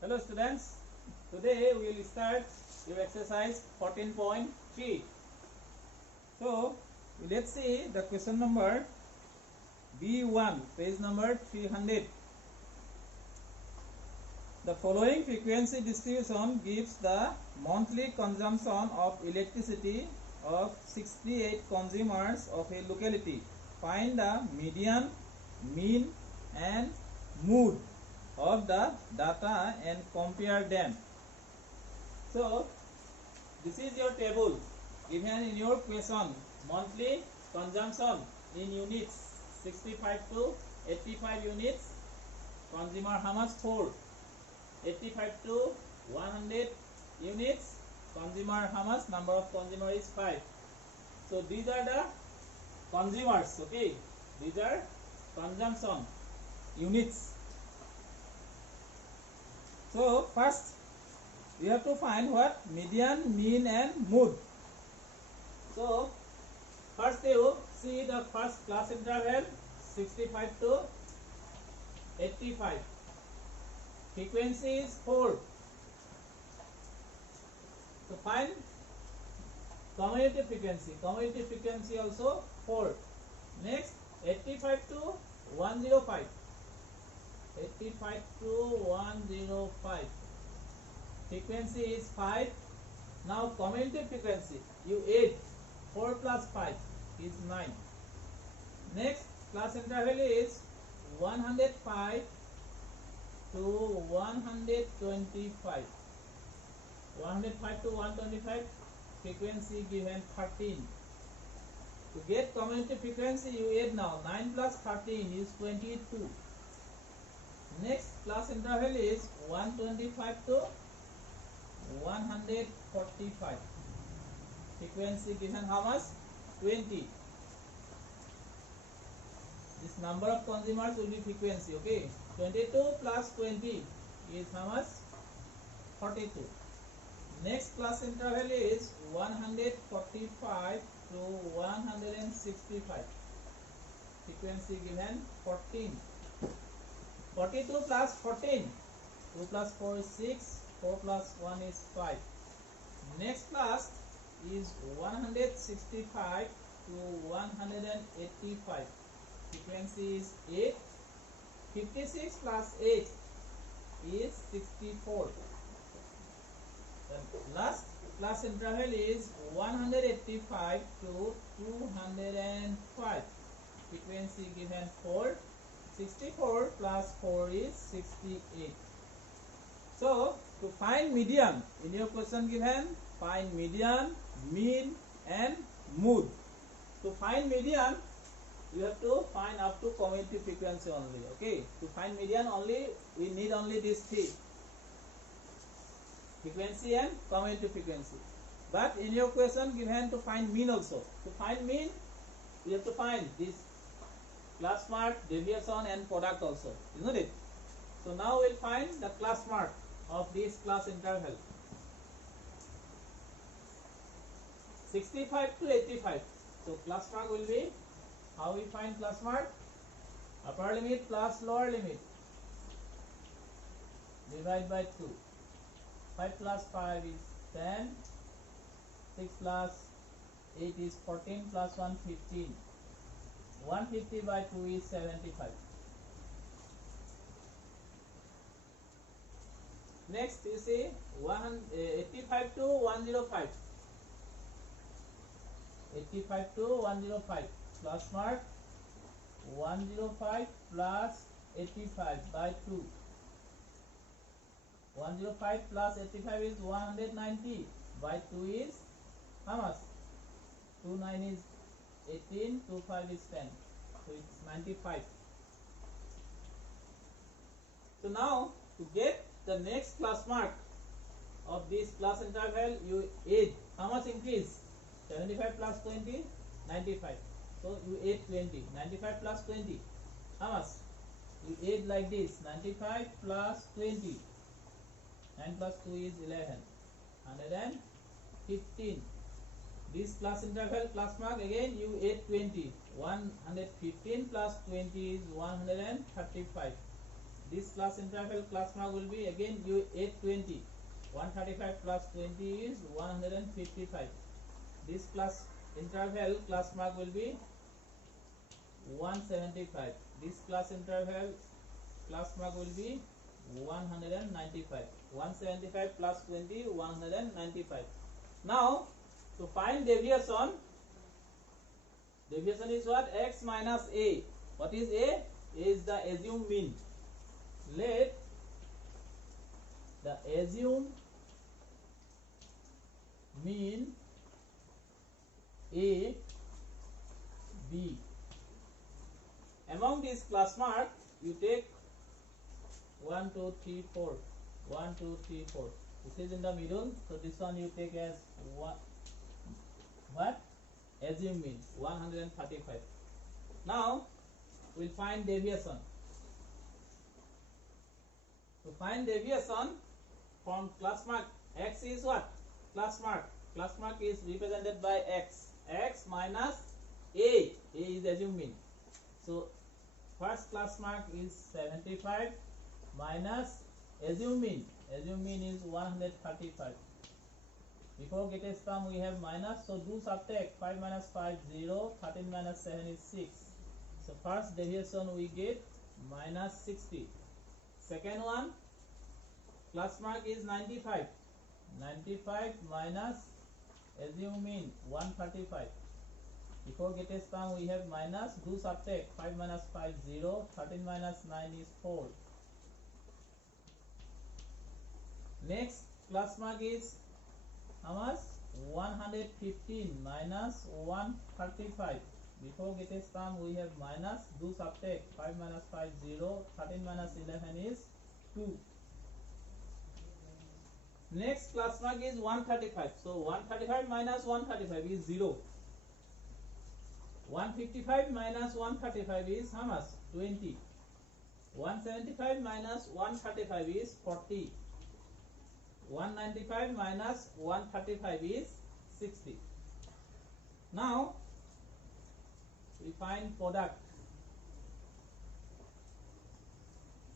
Hello students, today we will start your exercise 14.3. So let's see the question number B1, page number 300. The following frequency distribution gives the monthly consumption of electricity of 68 consumers of a locality. Find the median, mean and mode of the data and compare them. So this is your table given in your question. Monthly consumption in units 65 to 85 units. Consumer how much? 4. 85 to 100 units. Consumer how much? Number of consumer is 5. So these are the consumers. Okay, these are consumption units. So first we have to find what? Median, mean and mode. So first you see the first class interval 65 to 85. Frequency is 4. So find cumulative frequency. Cumulative frequency also 4. Next 85 to 105. 85 to 105. Frequency is 5. Now cumulative frequency, you add 4 plus 5 is 9. Next class interval is 105 to 125. 105 to 125. Frequency given 13. To get cumulative frequency, you add now 9 plus 13 is 22. Next class interval is 125 to 145. Frequency given how much? 20. This number of consumers will be frequency. Okay, 22 plus 20 is how much? 42. Next class interval is 145 to 165. Frequency given 14. 42 plus 14. 2 plus 4 is 6. 4 plus 1 is 5. Next class is 165 to 185. Frequency is 8. 56 plus 8 is 64. The last class interval is 185 to 205. Frequency given 4. 64 plus 4 is 68. So to find median, in your question given, find median, mean and mode. To find median, you have to find up to cumulative frequency only. Okay, to find median only, we need only these three: frequency and cumulative frequency. But in your question given to find mean also. To find mean, we have to find this class mark, deviation and product also, isn't it? So now we'll find the class mark of this class interval. 65 to 85. So class mark will be, how we find class mark? Upper limit plus lower limit. Divide by 2. 5 plus 5 is 10. 6 plus 8 is 14 plus 1 15. 150 by 2 is 75. Next you see 85 to 105. 85 to 105. Class mark 105 plus 85 by 2. 105 plus 85 is 190 by 2 is how much? 2 9 is 18, 2 5 is 10. So it's 95. So now to get the next class mark of this class interval, you add how much increase? 75 plus 20, 95. So you add 20. 95 plus 20, how much? You add like this: 95 plus 20. 9 plus 2 is 11. 115. This class interval class mark, again you add 20. 115 plus 20 is 135. This class interval class mark will be again 820. 135 plus 20 is 155. This class interval class mark will be 175. This class interval class mark will be 195. 175 plus 20, 195. Now to find deviation, deviation is what? X minus A. What is A? A is the assumed mean. Let the assumed mean A B. Among these class mark, you take 1, 2, 3, 4. 1, 2, 3, 4. This is in the middle, so this one you take as what? Assume mean 135. Now we'll find deviation. To find deviation from class mark, X is what? Class mark. Class mark is represented by X. X minus A. A is assumed mean. So first class mark is 75 minus assumed mean. Assumed mean is 135. Before greatest term we have minus, so do subtract. 5 minus 5 0, 13 minus 7 is 6. So first deviation we get minus 60. Second one, class mark is 95. 95 minus assumed mean 135. Before greatest term we have minus, do subtract. 5 minus 5 0, 13 minus 9 is 4. Next class mark is how much? 115 minus 135. Before greatest term we have minus, do subtract. 5 minus 5 0, 13 minus 11 is 2. Next class mark is 135. So 135 minus 135 is 0. 155 minus 135 is how much? 20. 175 minus 135 is 40. 195 minus 135 is 60. Now we find product.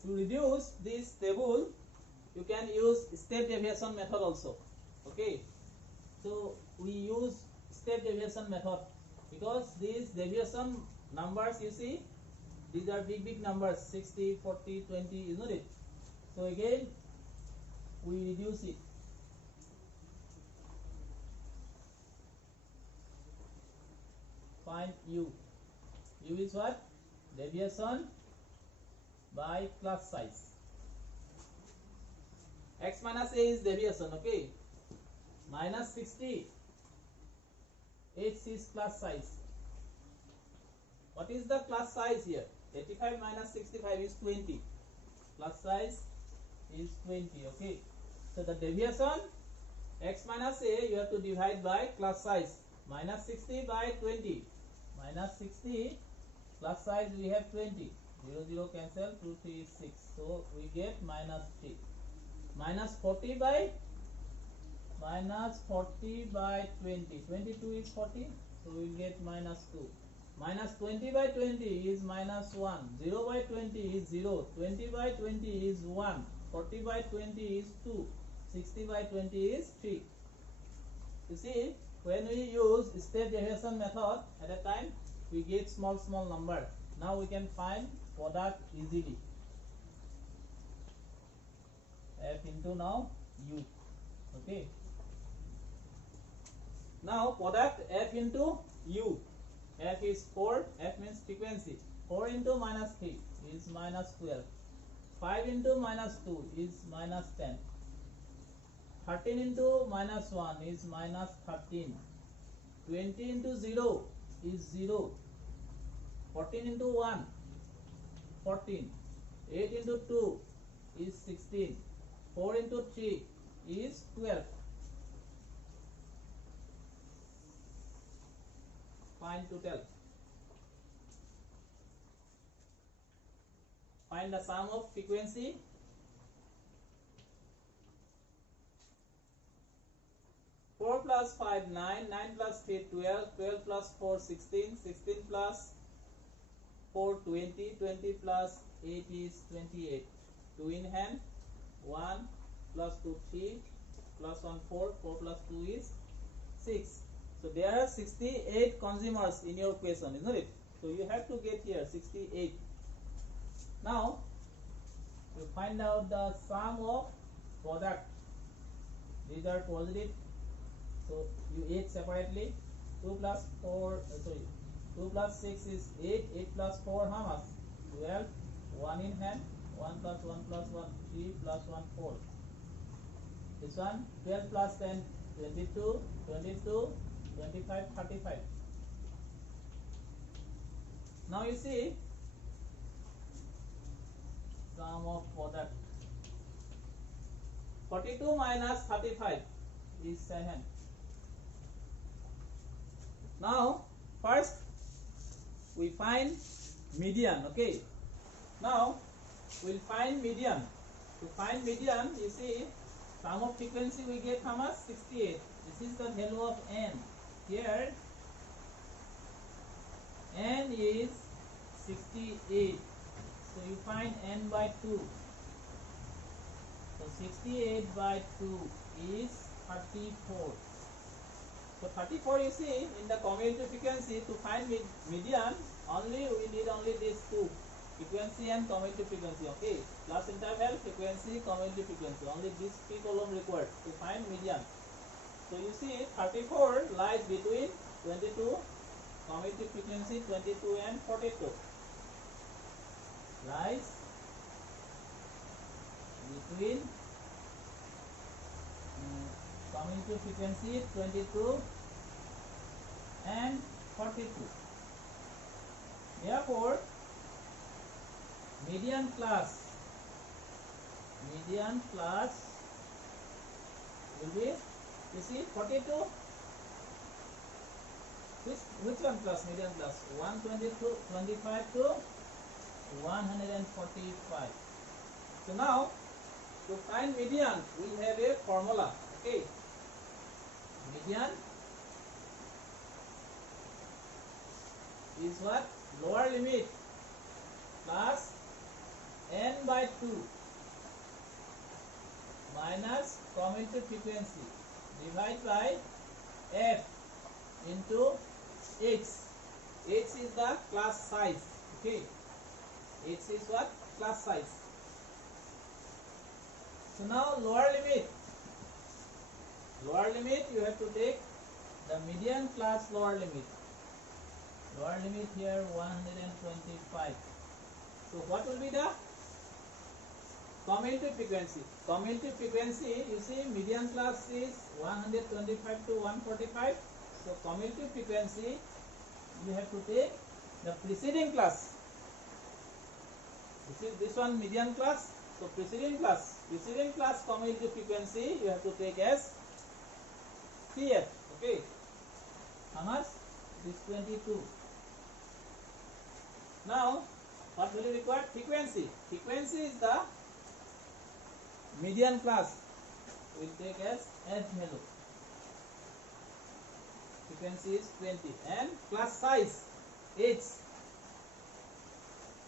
To reduce this table, you can use step deviation method also. Okay, so we use step deviation method because these deviation numbers, you see, these are big numbers, 60, 40, 20, isn't it? So again we reduce it. Find U. U is what? Deviation by class size. X minus A is deviation, okay? Minus 60. H is class size. What is the class size here? 85 minus 65 is 20. Class size is 20, okay? So the deviation X minus A you have to divide by class size. Minus 60 by 20. Minus 60 class size we have 20. 0 0 cancel, 2 3 is 6. So we get minus 3. Minus 40 by 20. 22 is 40. So we get minus 2. Minus 20 by 20 is minus 1. 0 by 20 is 0. 20 by 20 is 1. 40 by 20 is 2. 60 by 20 is 3. You see, when we use step deviation method, at a time we get small number. Now we can find product easily. F into now U. Okay. Now product F into U. F is 4. F means frequency. 4 into minus 3 is minus 12. 5 into minus 2 is minus 10. 13 into minus 1 is minus 13. 20 into 0 is 0. 14 into 1, 14. 8 into 2 is 16. 4 into 3 is 12. Find total. Find the sum of frequency. Four plus 5 9, 9 plus 3 12, 12 plus 4 16, 16 plus 4 20, 20 plus 8 is 28. 2 in hand, 1 plus 2 3 plus 1 4, 4 plus 2 is 6. So there are 68 consumers in your question, isn't it? So you have to get here 68. Now you find out the sum of product. These are positive, so you add separately. 2 plus 4, 2 plus 6 is 8. 8 plus 4, how much? 12. 1 in hand. 1 plus 1 plus 1, 3 plus 1, 4. This one, 12 plus 10, 22, 22, 25, 35. Now you see sum of product. 42 minus 35 is 7. Now first we find median. Okay, now we'll find median. To find median, you see sum of frequency we get how much? 68. This is the value of n. Here n is 68, so you find n by 2. So 68 by 2 is 34. So 34, you see, in the cumulative frequency, to find median, we need only these two, frequency and cumulative frequency. Okay, plus interval, frequency, cumulative frequency. Only these three columns required to find median. So you see 34 lies between 22, cumulative frequency 22 and 42. Lies between cumulative frequency 22 and 42. Therefore, median class will be, you see, 42. Which one class? Median class 122, 25 to 145. So now to find median, we have a formula. Okay, median is what? Lower limit plus n by 2 minus cumulative frequency divided by f into x. X is the class size. Okay, x is what? Class size. So now lower limit, you have to take the median class lower limit. Lower limit here 125. So what will be the cumulative frequency? Cumulative frequency, you see, median class is 125 to 145. So cumulative frequency, you have to take the preceding class. This one median class. So preceding class cumulative frequency you have to take as CF. Okay, how much? This 22. Now what will you require? Frequency. Frequency is the median class. We will take as value. Frequency is 20 and class size H.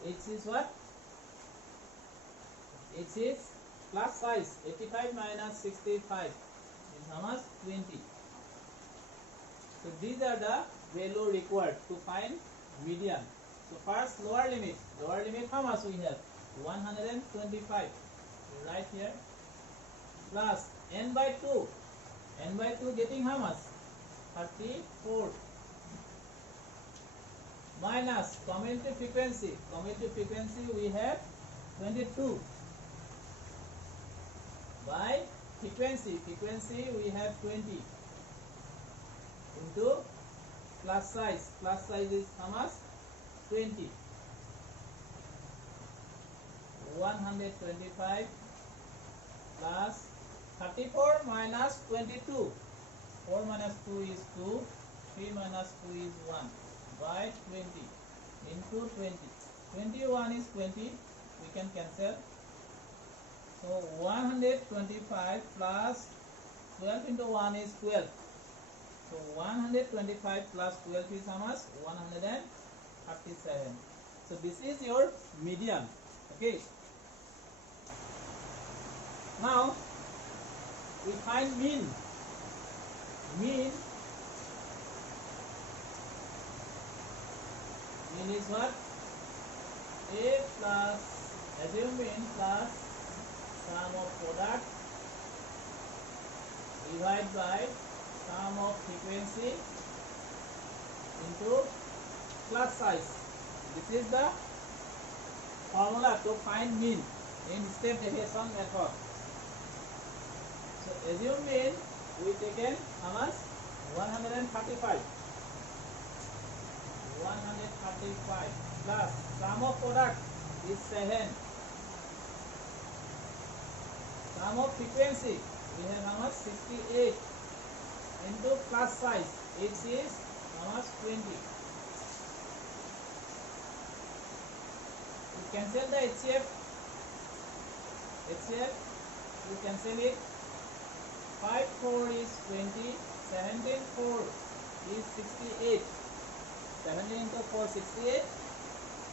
H is what? H is class size. 85 minus 65 is how much? 20. So these are the value required to find median. So first lower limit. Lower limit how much we have? 125. We write here plus n by 2. N by 2 getting how much? 34 minus cumulative frequency. Cumulative frequency we have 22 by frequency. Frequency we have 20 into class size. Class size is how much? 20. 125 plus 34 minus 22. 4 minus 2 is 2. 3 minus 2 is 1 by 20 into 20. 21 is 20. We can cancel. So 125 plus 12 into 1 is 12. So 125 plus 12 is how much? 137. So this is your median. Okay. Now we find mean. Mean is what? A plus, assume mean plus sum of product divided by sum of frequency into class size. This is the formula to find mean in step deviation method. So assume mean we taken how much? 135. 135 plus sum of product is 7. Sum of frequency we have how much? 68 into class size, which is how much? 20. We cancel the HCF. We cancel it. 5 4 is 20. 17 4 is 68. 17 into 4 68.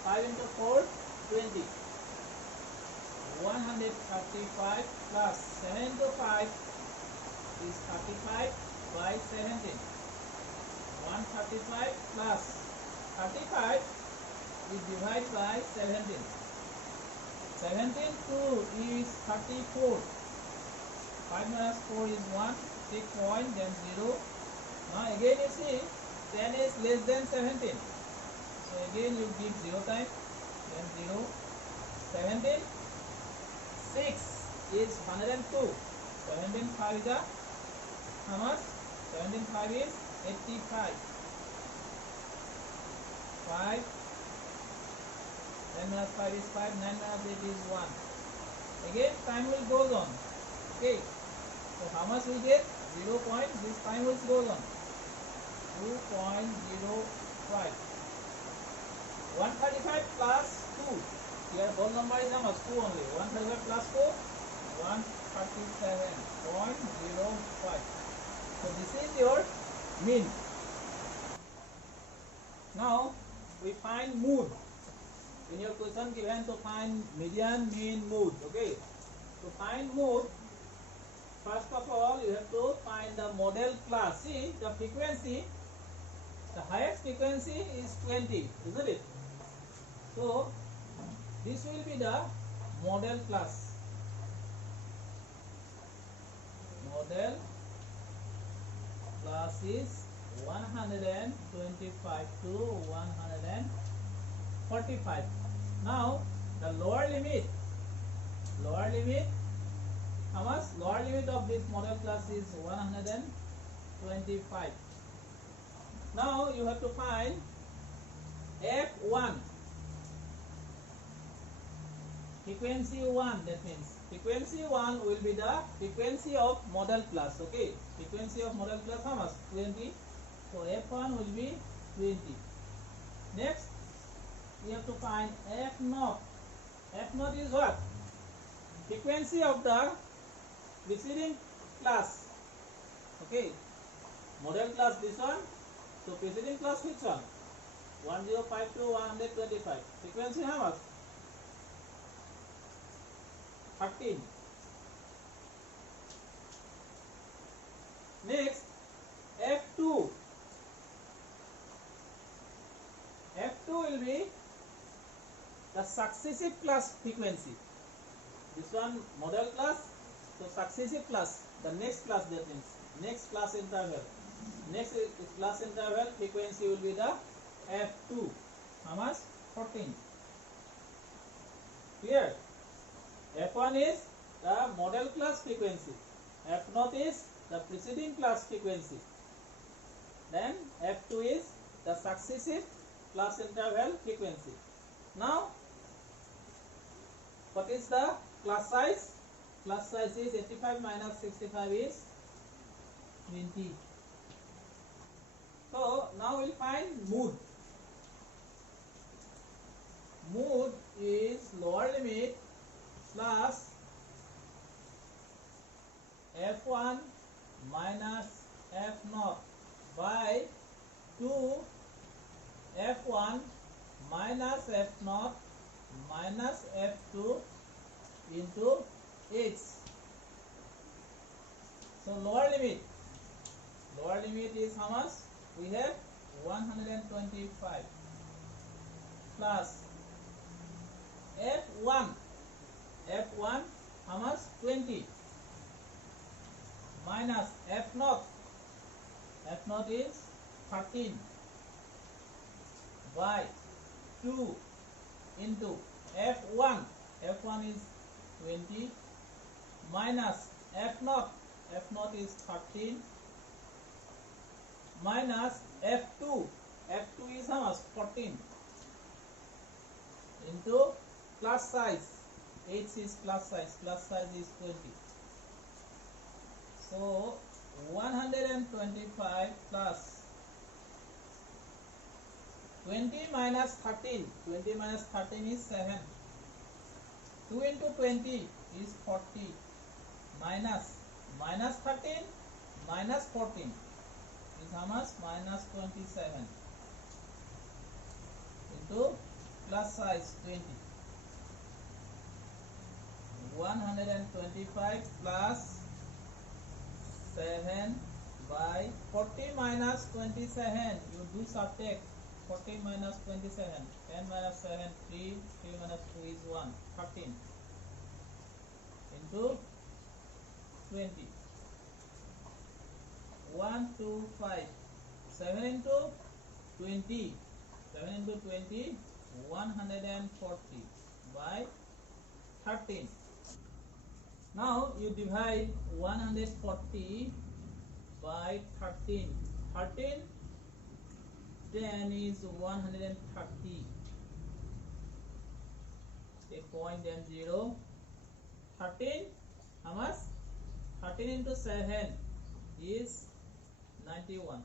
5 into 4 20. 135 plus 7 into 5 is 35 by 17. 135 plus 35 is divided by 17. 17 2 is 34. 5 minus 4 is 1. 6 point, then 0. Now again you see 10 is less than 17. So again you give 0 time, then 0. 17 6 is 102. 17 5 is how much? 17 5 is 85. 5. 10 minus 5 is 5. 9 minus 8 is 1. Again time will goes on. Okay. So how much we get? 0. This time will goes on. 2.05. 135 plus 2. Here whole number is how much? 2 only. 135 plus 2. 137.05. So this is your mean. Now we find mood. In your question given to find median, mean, mood. Okay. To find mood, first of all you have to find the model class. See the frequency. The highest frequency is 20, isn't it? So this will be the model class. Model class is 125 to 145. Now the lower limit, how much? Lower limit of this model class is 125. Now you have to find F1, frequency 1. That means frequency 1 will be the frequency of model class. Okay, frequency of model class how much? 20. So F1 will be 20. Next we have to find F0. F0 is what? Frequency of the preceding class. Okay, model class this one. So preceding class which one? 1052 125. Frequency how much? 13. Next F2. F2 will be the successive class frequency. This one model class, so successive class, the next class, that means next class interval. Next class interval frequency will be the F2. How much? 14. Clear? F1 is the model class frequency. F0 is the preceding class frequency. Then F2 is the successive class interval frequency. Now what is the class size? Class size is 85 minus 65 is 20. So now we'll find mood. Mood is lower limit plus F1 minus F0 by 2 F1 minus F0 minus F2 into H. So lower limit is how much? We have 125 plus F1 how much? 20 minus F0 is 13 by 2 into F1 is 20 minus F0 is 13 minus F2 is how much? 14 into class size. H is class size is 20. So 125 plus 20 minus 13 is 7. 2 into 20 is 40 minus 13 minus 14 is how much? Minus 27 into class size 20. 125 plus 7 by 40 minus 27. You do subtract. 40 minus 27. 10 minus 7, 3. 3 minus 2 is 1. 13 into 20. 1, 2, 5. 7 into 20. 7 into 20. 140 by 13. Now you divide 140 by 13. 13 10 is 130. Take point and 0. 13 how much? 13 into 7 is 91.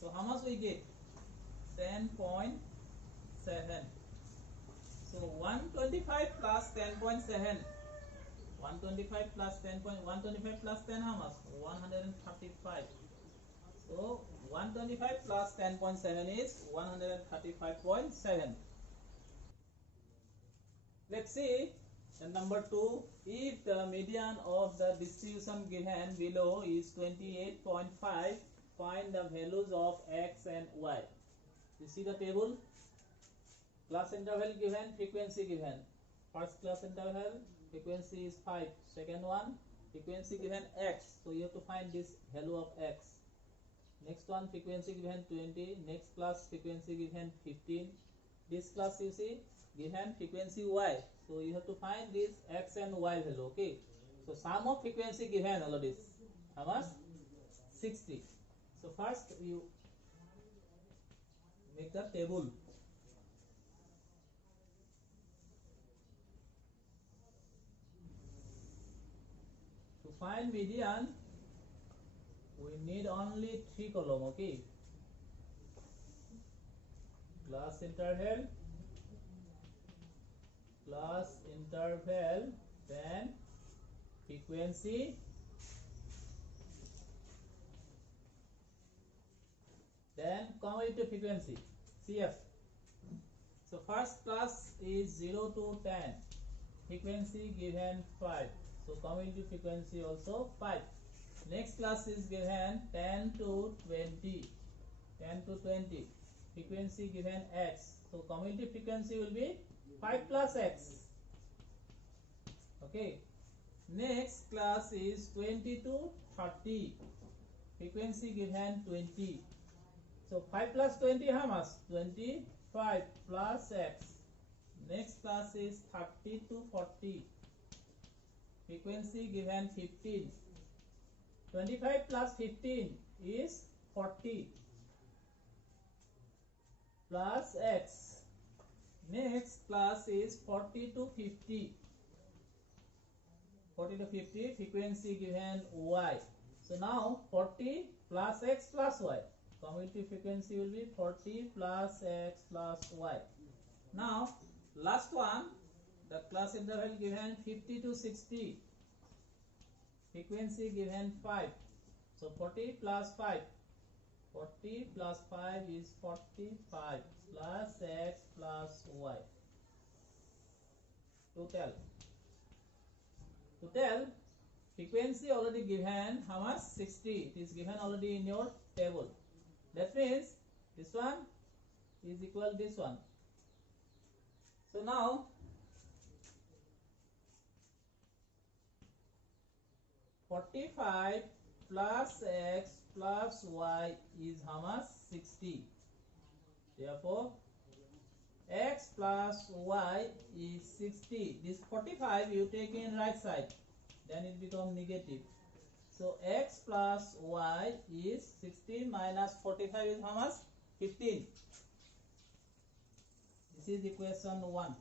So how much we get? 10.7. So 125 plus 10.7. 125 plus 10 plus 10 how much? 135. So 125 plus 10.7 is 135.7. Let's see number 2. If the median of the distribution given below is 28.5, find the values of x and y. You see the table? Class interval given, frequency given. First class interval, frequency is 5. Second one, frequency given x. So you have to find this value of x. Next one, frequency given 20. Next class, frequency given 15. This class you see given frequency y. So you have to find this x and y value. Okay. So sum of frequency given all of this. How much? 60. So first you make the table. To find median, we need only 3 column. Okay. Class interval, then frequency, then cumulative frequency, CF. So first class is 0 to 10. Frequency given 5. So cumulative frequency also 5. Next class is given 10 to 20. 10 to 20. Frequency given x. So cumulative frequency will be 5 plus x. Okay. Next class is 20 to 30. Frequency given 20. So 5 plus 20 how much? 25 plus x. Next class is 30 to 40. Frequency given 15. 25 plus 15 is 40 plus x. Next class is 40 to 50. 40 to 50, frequency given y. So now 40 plus x plus y. Cumulative frequency will be 40 plus x plus y. Now last one, the class interval given 50 to 60. Frequency given 5. So 40 plus 5. 40 plus 5 is 45 plus x plus y. Total frequency already given how much? 60. It is given already in your table. That means this one is equal to this one. So now 45 plus x plus y is how much? 60. Therefore x plus y is 60. This 45 you take in right side, then it becomes negative. So x plus y is 60 minus 45 is how much? 15. This is equation 1.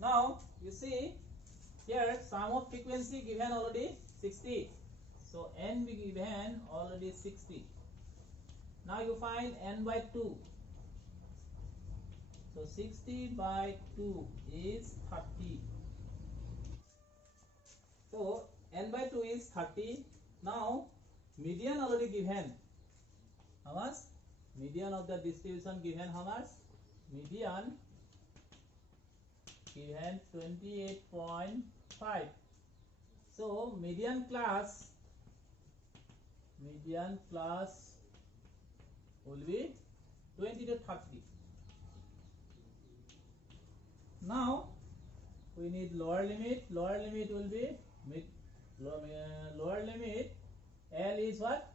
Now you see here sum of frequency given already 60. So n be given already 60. Now you find n by 2. So 60 by 2 is 30. So n by 2 is 30. Now median already given. How much? Median of the distribution given how much? Median given 28.5. So median class will be 20 to 30. Now we need lower limit. Lower limit will be lower limit L is what?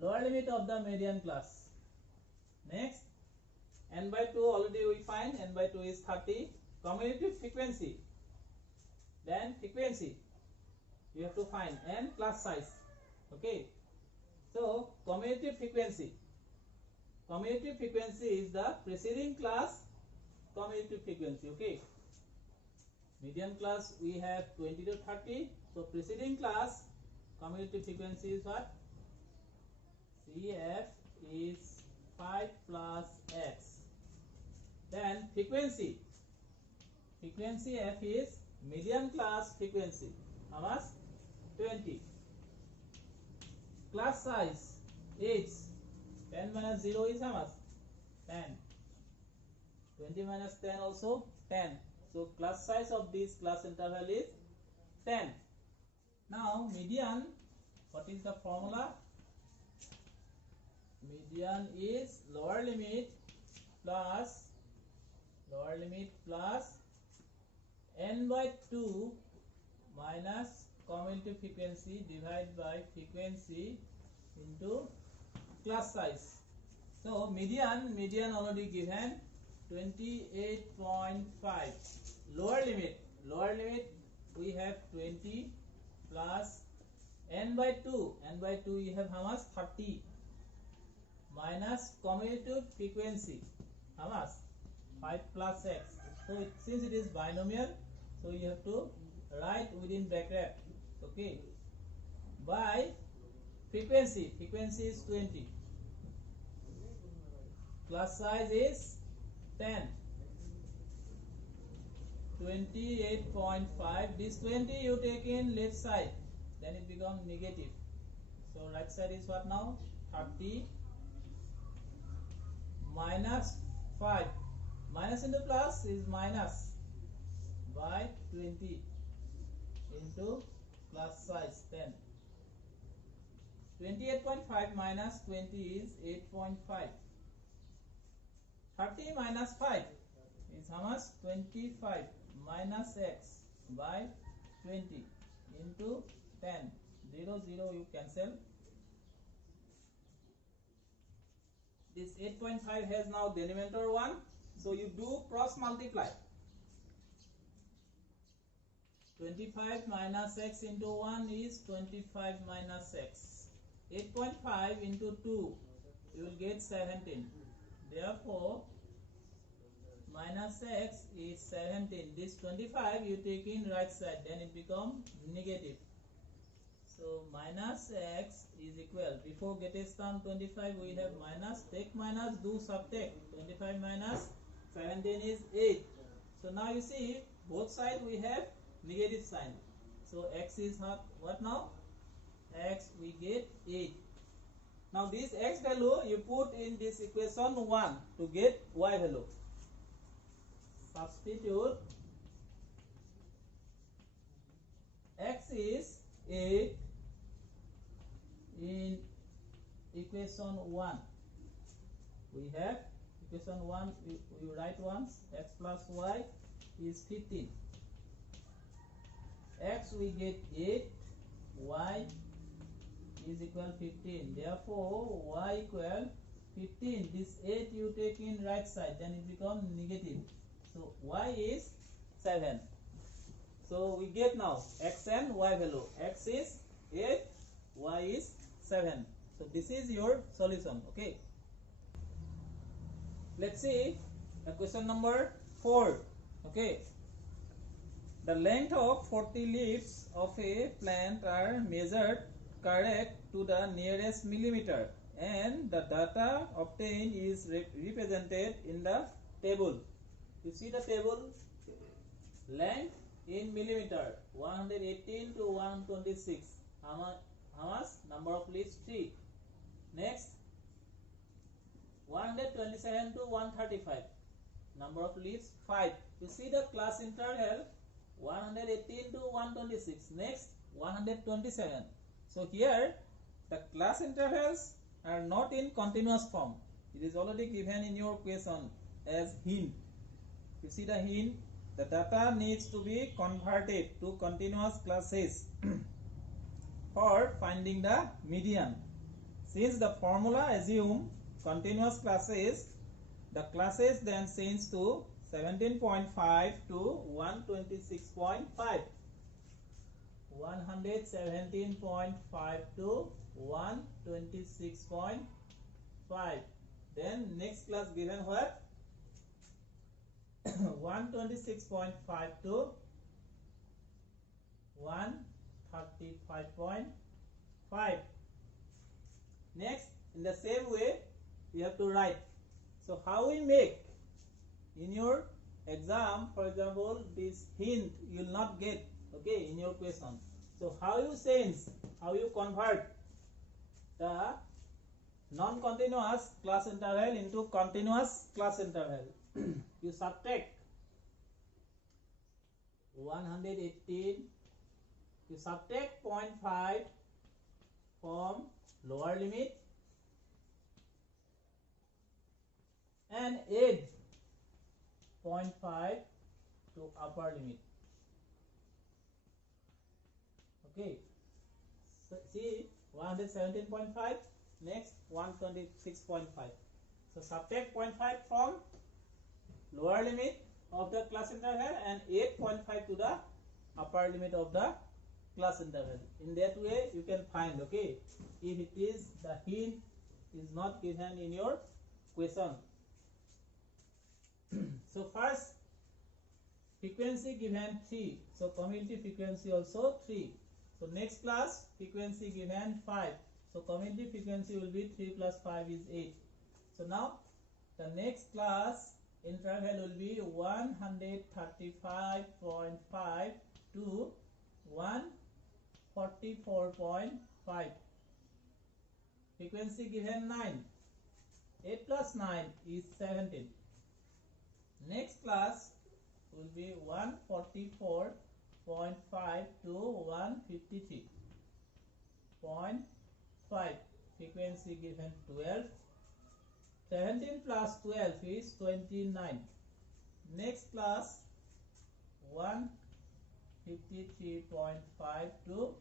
Lower limit of the median class. Next n by 2 already we find n by 2 is 30. Cumulative frequency. Then frequency you have to find n class size. Okay. So cumulative frequency. Cumulative frequency is the preceding class cumulative frequency. Okay. Median class we have 20 to 30. So preceding class cumulative frequency is what? CF is 5 plus x. Then frequency F is median class frequency. How much? 20. Class size H 10 minus 0 is how much? 10. 20 minus 10 also 10. So class size of this class interval is 10. Now median, what is the formula? Median is lower limit plus n by 2 minus cumulative frequency divided by frequency into class size. So median already given 28.5. Lower limit we have 20 plus n by 2 you have how much? 30 minus cumulative frequency how much? 5 plus x. So since it is binomial, so you have to write within bracket. Okay. By frequency is 20. Class size is 10. 28.5. This 20 you take in left side, then it becomes negative. So right side is what now? 30 minus 5. Minus into plus is minus by 20 into class size 10. 28.5 minus 20 is 8.5. 30 minus 5 is how much? 25 minus x by 20 into 10. 0, 0 you cancel. This 8.5 has now denominator 1. So you do cross multiply. 25 minus x into 1 is 25 minus x. 8.5 into 2 you will get 17. Therefore minus x is 17. This 25 you take in right side, then it becomes negative. So minus x is equal, before getting down 25 we have minus, take minus, do subtract. 25 minus 17 is 8. So now you see both sides we have negative sign. So x is what now? X we get 8. Now this x value you put in this equation 1 to get y value. Substitute x is equation 1. We have equation 1, we write once, x plus y is 15. X we get 8, y is equal 15. Therefore, y equal 15. This 8 you take in right side, then it becomes negative. So y is 7. So we get now x and y value. X is 8, y is 7. So this is your solution. Okay. Let's see question number 4. Okay. The length of 40 leaves of a plant are measured correct to the nearest millimeter, and the data obtained is represented in the table. You see the table? Length in millimeter, 118 to 126. How much? Number of leaves 3. Next, 127 to 135. Number of leaves 5. You see the class interval 118 to 126. Next, 127. So here the class intervals are not in continuous form. It is already given in your question as hint. You see the hint? The data needs to be converted to continuous classes for finding the median. Since the formula assumes continuous classes, the classes then change to 17.5 to 126.5. 117.5 to 126.5. Then next class given what? 126.5 to 135.5. Next, in the same way, you have to write. So how we make? In your exam, for example, this hint you will not get, okay, in your question. So how you change, how you convert the non-continuous class interval into continuous class interval? You subtract 118, you subtract 0.5 from lower limit and add 0.5 to upper limit. Okay, so see 117.5, next 126.5. So subtract 0.5 from lower limit of the class interval and 8.5 to the upper limit of the class interval. In that way you can find, okay, if it is the hint is not given in your question. So first, frequency given 3, so community frequency also 3. So next class, frequency given 5, so community frequency will be 3 plus 5 is 8. So now the next class interval will be 135.5 to 144.5. Frequency given 9. 8 plus 9 is 17. Next class will be 144.5 to 153.5. Frequency given 12. 17 plus 12 is 29. Next class 153.5 to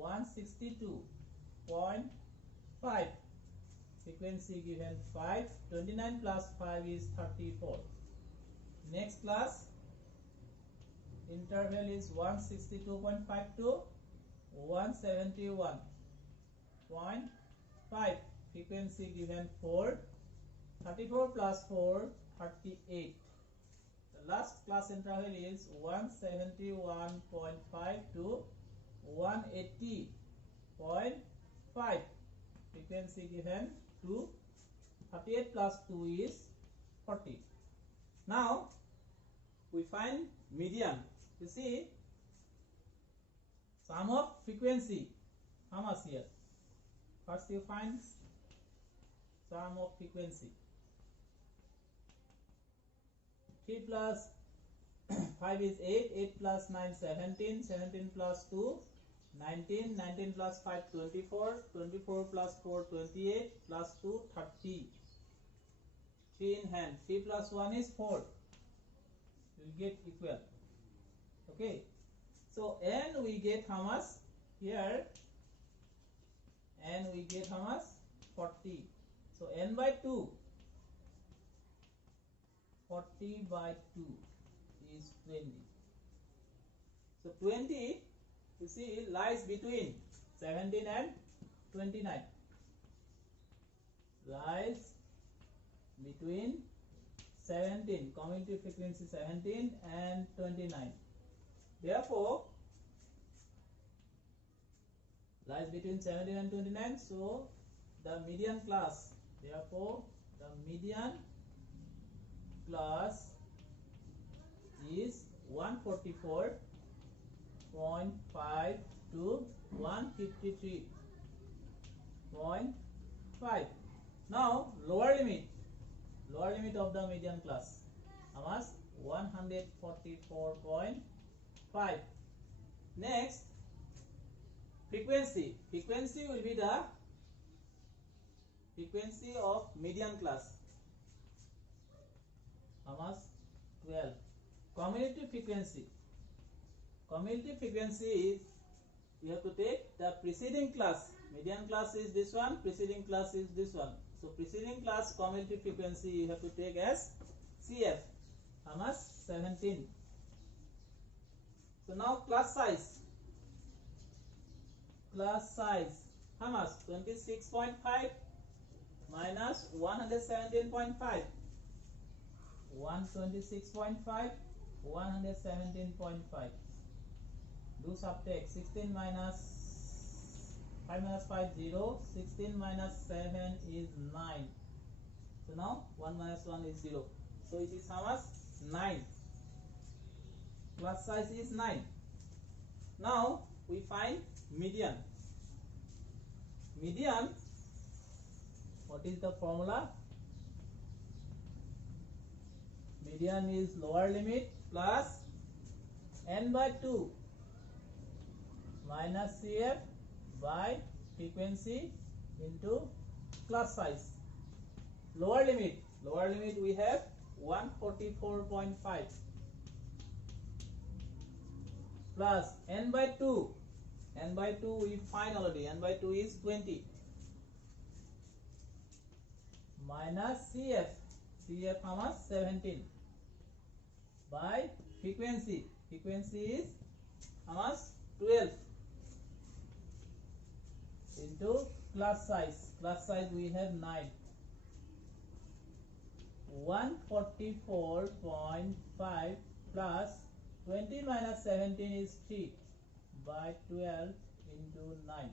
162.5. Frequency given 5. 29 plus 5 is 34. Next class interval is 162.5 to 171.5. Frequency given 4. 34 plus 4, 38. The last class interval is 171.5 to 180.5. Frequency given 2. 38 plus 2 is 40. Now we find median. You see, sum of frequency. How much here? First you find sum of frequency. 3 plus 5 is 8, 8 plus 9 17, 17 plus 2 19, 19 plus 5, 24, 24 plus 4, 28, plus 2, 30. 3 in hand. 3 plus 1 is 4. You will get equal. Okay. So n we get how much? Here n we get how much? 40. So n by 2. 40 by 2 is 20. So 20, you see, lies between 17 and 29. Lies between 17, commutative frequency 17 and 29. Therefore, lies between 17 and 29. So the median class, therefore the median class is 144.5 to 153.5. Now lower limit of the median class, how much? 144.5. Next, frequency will be the frequency of median class, how much? 12. Cumulative frequency is, you have to take the preceding class. Median class is this one, preceding class is this one. So preceding class cumulative frequency you have to take as CF, how much? 17. So now class size, how much? 26.5 minus 117.5. 126.5, 117.5. Do subtract. 16 minus 5 minus 5, 0. 16 minus 7 is 9. So now 1 minus 1 is 0. So it is how much? 9. Class size is 9. Now we find median. Median, what is the formula? Median is lower limit plus n by 2 minus CF by frequency into class size. Lower limit we have 144.5 plus n by 2 we find already, n by 2 is 20, minus CF how much? 17 by frequency is how much? 12 into class size we have 9. 144.5 plus 20 minus 17 is 3 by 12 into 9.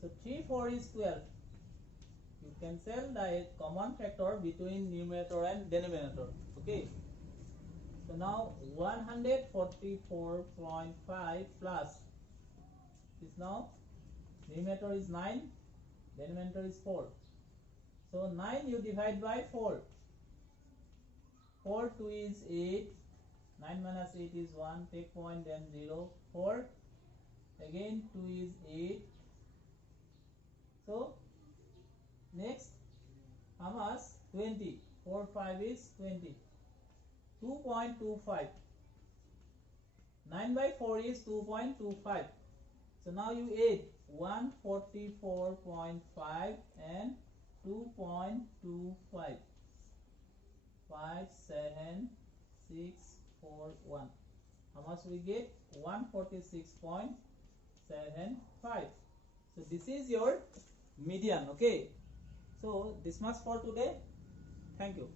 So 3 4 is 12. You cancel the common factor between numerator and denominator. Okay. So now 144.5 plus is now numerator is 9, denominator is 4. So 9 you divide by 4. 4 2 is 8. 9 minus 8 is 1. Take point, then 0. 4. Again 2 is 8. So next, how much? 20. 4 5 is 20. 2.25. 9 by 4 is 2.25. So now you add 144.5 and 2.25. 5 7 6 4 1. How much we get? 146.75. So this is your median. Okay. So this much for today. Thank you.